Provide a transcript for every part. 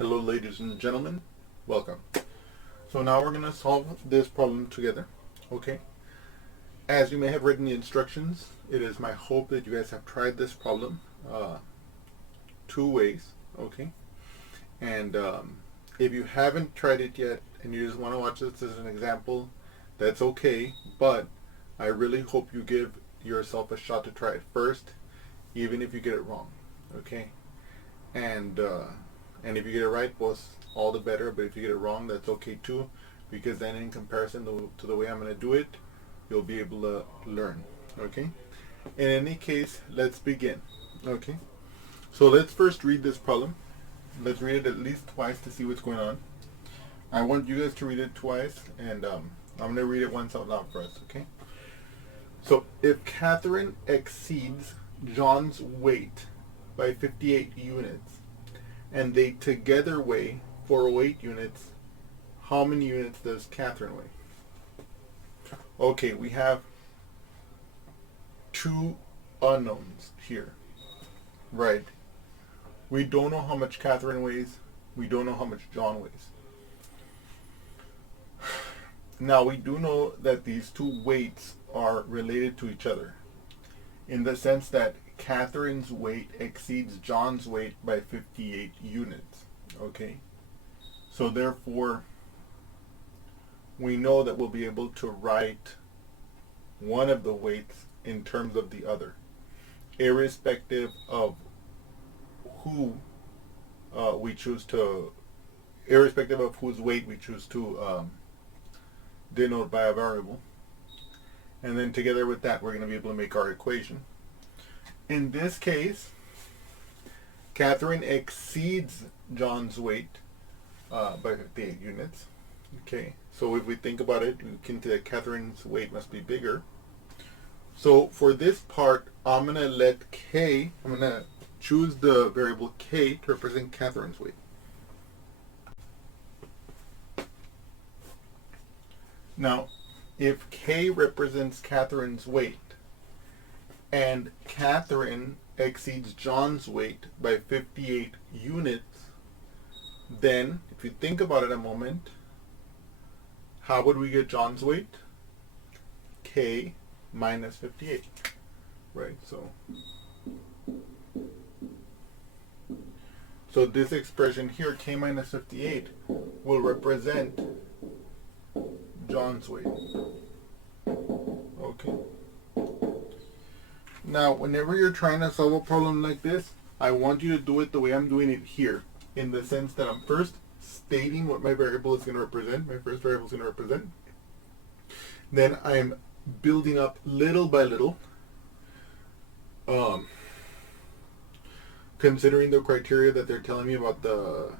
Hello ladies and gentlemen, welcome. So now we're going to solve this problem together, okay? As you may have read in the instructions, it is my hope that you guys have tried this problem two ways, okay? And if you haven't tried it yet and you just want to watch this as an example, that's okay, but I really hope you give yourself a shot to try it first, even if you get it wrong, okay? And if you get it right, well, all the better. But if you get it wrong, that's okay too, because then in comparison to the way I'm going to do it, you'll be able to learn. Okay. In any case, let's begin. Okay. So let's first read this problem. Let's read it at least twice to see what's going on. I want you guys to read it twice, and I'm going to read it once out loud for us. Okay. So if Katherine exceeds John's weight by 58 units, and they together weigh 408 units, how many units does Katherine weigh? Okay, we have two unknowns here, right? We don't know how much Katherine weighs. We don't know how much John weighs. Now, we do know that these two weights are related to each other in the sense that Katherine's weight exceeds John's weight by 58 units. Okay, so therefore we know that we'll be able to write one of the weights in terms of the other, irrespective of who we choose to, irrespective of whose weight we choose to denote by a variable. And then together with that, we're going to be able to make our equation. In this case, Katherine exceeds John's weight by 58 units. Okay, so if we think about it, we can see that Katherine's weight must be bigger. So for this part, I'm going to choose the variable k to represent Katherine's weight. Now, if k represents Katherine's weight, and Katherine exceeds John's weight by 58 units, then if you think about it a moment, how would we get John's weight? K minus 58, right? So this expression here, k minus 58, will represent John's weight. Okay. Now, whenever you're trying to solve a problem like this, I want you to do it the way I'm doing it here, in the sense that I'm first stating what my variable is going to represent, my first variable is going to represent. Then I'm building up little by little, considering the criteria that they're telling me about the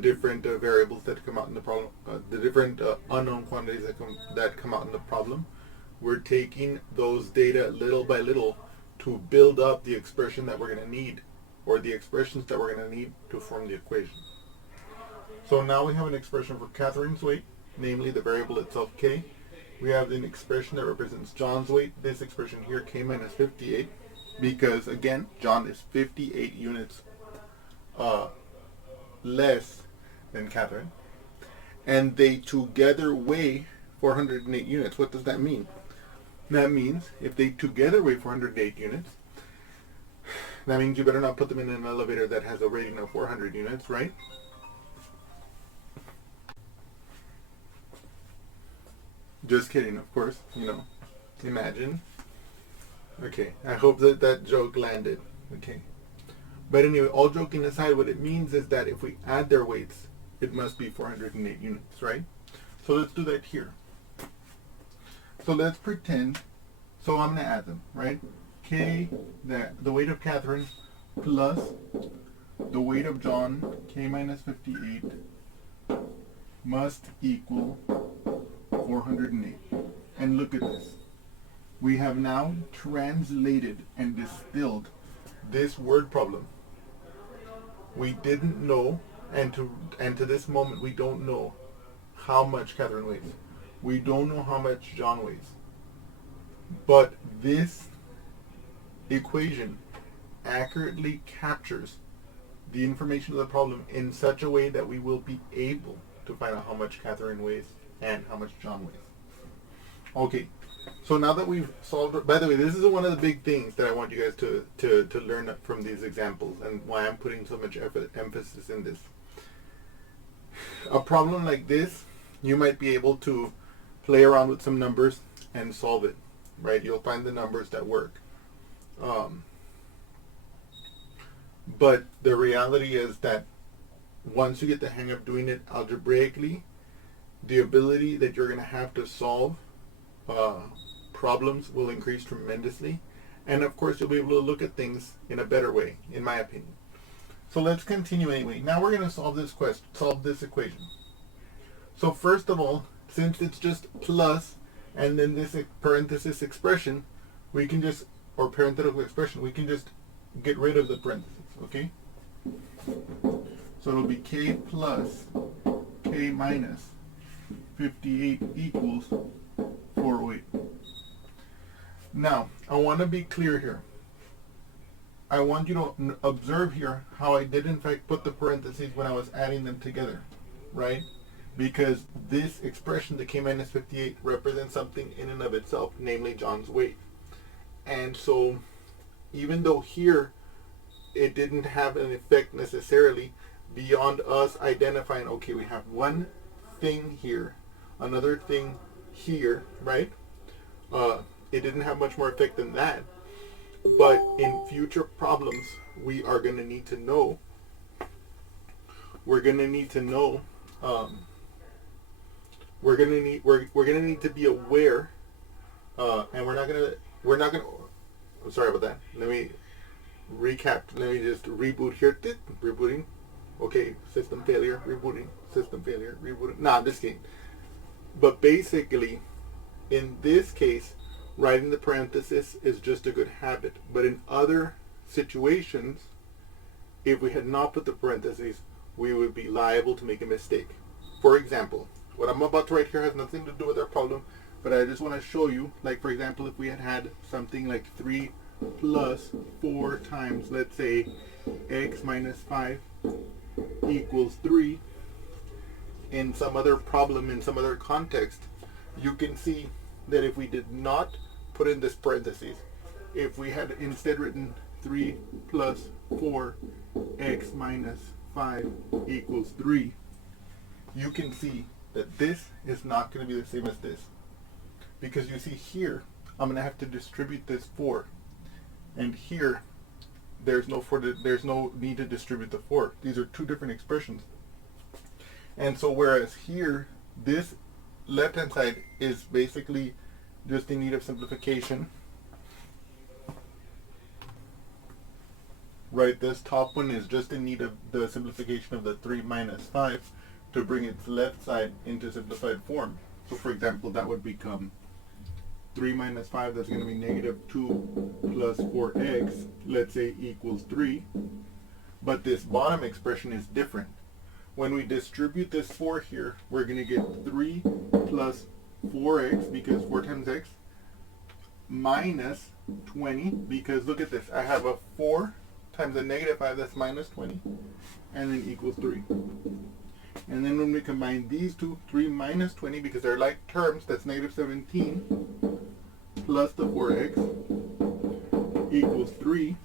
different variables that come out in the problem, the different unknown quantities that come out in the problem. We're taking those data little by little to build up the expression that we're going to need, or the expressions that we're going to need to form the equation. So now we have an expression for Katherine's weight, namely the variable itself k. We have an expression that represents John's weight, this expression here, k minus 58, because again, John is 58 units less than Katherine, and they together weigh 408 units. What does that mean? That means if they together weigh 408 units, that means you better not put them in an elevator that has a rating of 400 units, right? Just kidding, of course, imagine. Okay, I hope that joke landed. Okay. But anyway, all joking aside, what it means is that if we add their weights, it must be 408 units, right? So let's do that here. So let's pretend, so I'm going to add them, right? K, the weight of Katherine, plus the weight of John, k minus 58, must equal 408. And look at this. We have now translated and distilled this word problem. We didn't know, and to this moment, we don't know how much Katherine weighs. We don't know how much John weighs. But this equation accurately captures the information of the problem in such a way that we will be able to find out how much Katherine weighs and how much John weighs. Okay, so now that we've solved it, by the way, this is one of the big things that I want you guys to learn from these examples and why I'm putting so much emphasis in this. A problem like this, you might be able to play around with some numbers and solve it, right? You'll find the numbers that work. But the reality is that once you get the hang of doing it algebraically, the ability that you're going to have to solve problems will increase tremendously. And of course, you'll be able to look at things in a better way, in my opinion. So let's continue anyway. Now we're going to solve this equation. So first of all, since it's just plus and then this parenthesis expression, we can just, or parenthetical expression, we can just get rid of the parentheses, okay? So it'll be k plus k minus 58 equals 408. Now, I want to be clear here. I want you to observe here how I did in fact put the parentheses when I was adding them together, right? Because this expression, the k minus 58, represents something in and of itself, namely John's weight. And so, even though here it didn't have an effect necessarily beyond us identifying, okay, we have one thing here, another thing here, right? It didn't have much more effect than that. But in future problems, we are going to need to know. We're going to need to know. We're going to need to be aware, and we're not going to. I'm sorry about that. Let me recap. Let me just reboot here. Rebooting. Okay, system failure. Rebooting. System failure. Rebooting. Nah, I'm just kidding. But basically, in this case, writing the parenthesis is just a good habit. But in other situations, if we had not put the parentheses, we would be liable to make a mistake. For example, what I'm about to write here has nothing to do with our problem, but I just want to show you, like for example, if we had something like 3 plus 4 times, let's say, x minus 5 equals 3, in some other problem, in some other context, you can see that if we did not put in this parentheses, if we had instead written 3 plus 4 x minus 5 equals 3, you can see that this is not going to be the same as this. Because you see here, I'm going to have to distribute this 4. And here, there's no need to distribute the 4. These are two different expressions. And so whereas here, this left-hand side is basically just in need of simplification. Right, this top one is just in need of the simplification of the 3 minus 5 to bring its left side into simplified form. So for example, that would become 3 minus 5, that's going to be negative 2 plus 4x, let's say, equals 3. But this bottom expression is different. When we distribute this 4 here, we're going to get 3 plus 4x, because 4 times x, minus 20, because look at this, I have a 4 times a negative 5, that's minus 20, and then equals 3. And then when we combine these two, 3 minus 20, because they're like terms, that's negative 17, plus the 4x equals 3.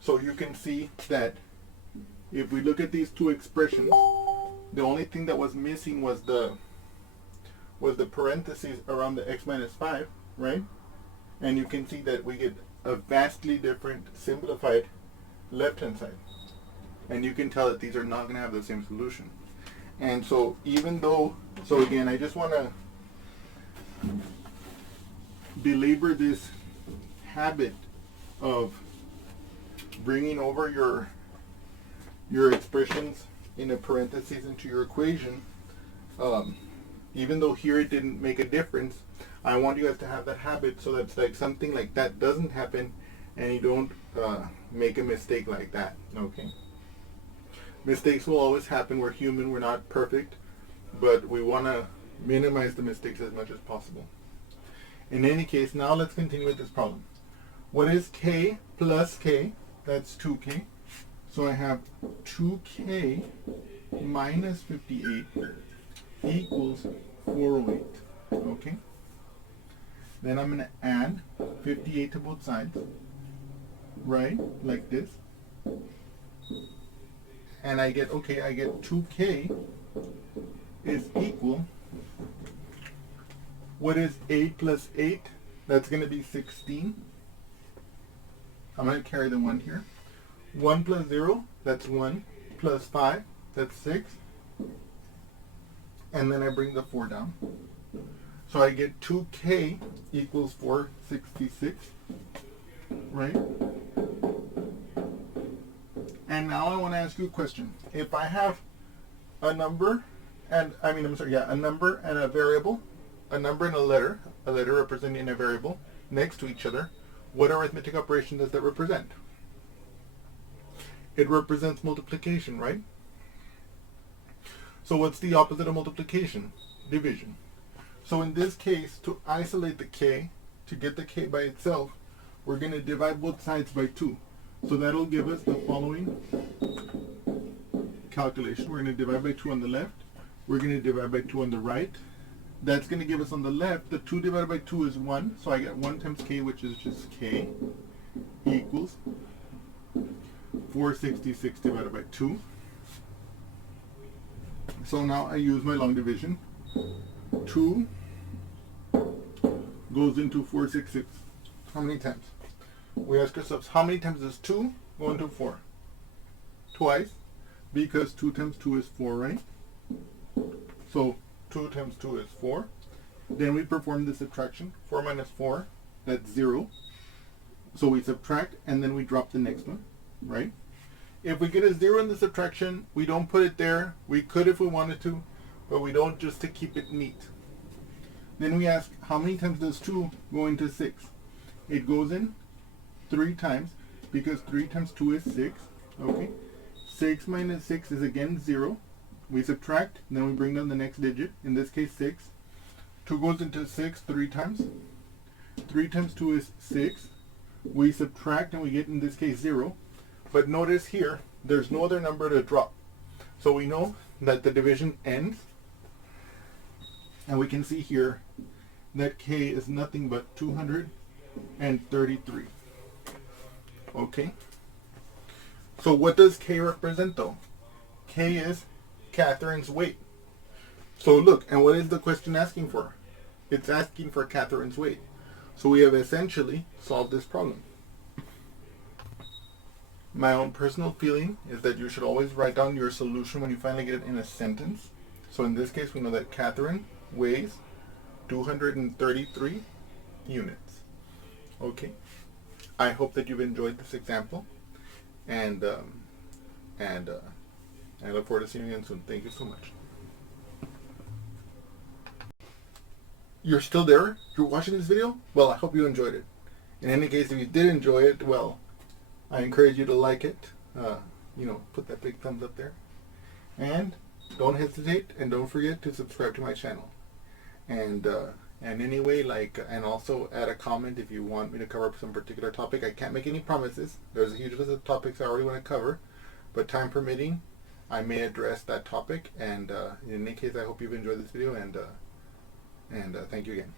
So you can see that if we look at these two expressions, the only thing that was missing was the parentheses around the x minus 5, right? And you can see that we get a vastly different simplified left-hand side. And you can tell that these are not going to have the same solution. And so even though, so again, I just want to belabor this habit of bringing over your expressions in a parentheses into your equation. Even though here it didn't make a difference, I want you guys to have that habit so that like something like that doesn't happen and you don't make a mistake like that. Okay. Mistakes will always happen. We're human. We're not perfect. But we want to minimize the mistakes as much as possible. In any case, now let's continue with this problem. What is k plus k? That's 2k. So I have 2k minus 58 equals 408. Okay? Then I'm going to add 58 to both sides, right? Like this. And I get 2k is equal, what is 8 plus 8? That's going to be 16. I'm going to carry the 1 here. 1 plus 0, that's 1. Plus 5, that's 6. And then I bring the 4 down. So I get 2k equals 466, right? And now I want to ask you a question. If I have a number and, a number and a variable, a number and a letter representing a variable next to each other, what arithmetic operation does that represent? It represents multiplication, right? So what's the opposite of multiplication? Division. So in this case, to isolate the k, to get the k by itself, we're going to divide both sides by 2. So that'll give us the following calculation. We're going to divide by 2 on the left. We're going to divide by 2 on the right. That's going to give us on the left, the 2 divided by 2 is 1. So I get 1 times k, which is just k, equals 466 divided by 2. So now I use my long division. 2 goes into 466. How many times? We ask ourselves, how many times does 2 go into 4? Twice, because 2 times 2 is 4, right? So 2 times 2 is 4. Then we perform the subtraction. 4 minus 4, that's 0. So we subtract, and then we drop the next one, right? If we get a 0 in the subtraction, we don't put it there. We could if we wanted to, but we don't, just to keep it neat. Then we ask, how many times does 2 go into 6? It goes in 3 times, because 3 times 2 is 6. Okay? 6 minus 6 is again 0. We subtract, then we bring down the next digit, in this case 6. 2 goes into 6 3 times. 3 times 2 is 6. We subtract, and we get, in this case, 0. But notice here, there's no other number to drop. So we know that the division ends. And we can see here that k is nothing but 233. Okay? So what does k represent though? K is Katherine's weight. So look, and what is the question asking for? It's asking for Katherine's weight. So we have essentially solved this problem. My own personal feeling is that you should always write down your solution when you finally get it in a sentence. So in this case, we know that Katherine weighs 233 units. Okay. I hope that you've enjoyed this example, and I look forward to seeing you again soon. Thank you so much. You're still there? You're watching this video? Well, I hope you enjoyed it. In any case, if you did enjoy it, well, I encourage you to like it. Put that big thumbs up there. And don't hesitate, and don't forget to subscribe to my channel. And anyway, and also add a comment if you want me to cover some particular topic. I can't make any promises. There's a huge list of topics I already want to cover, but time permitting, I may address that topic. And in any case, I hope you've enjoyed this video, and thank you again.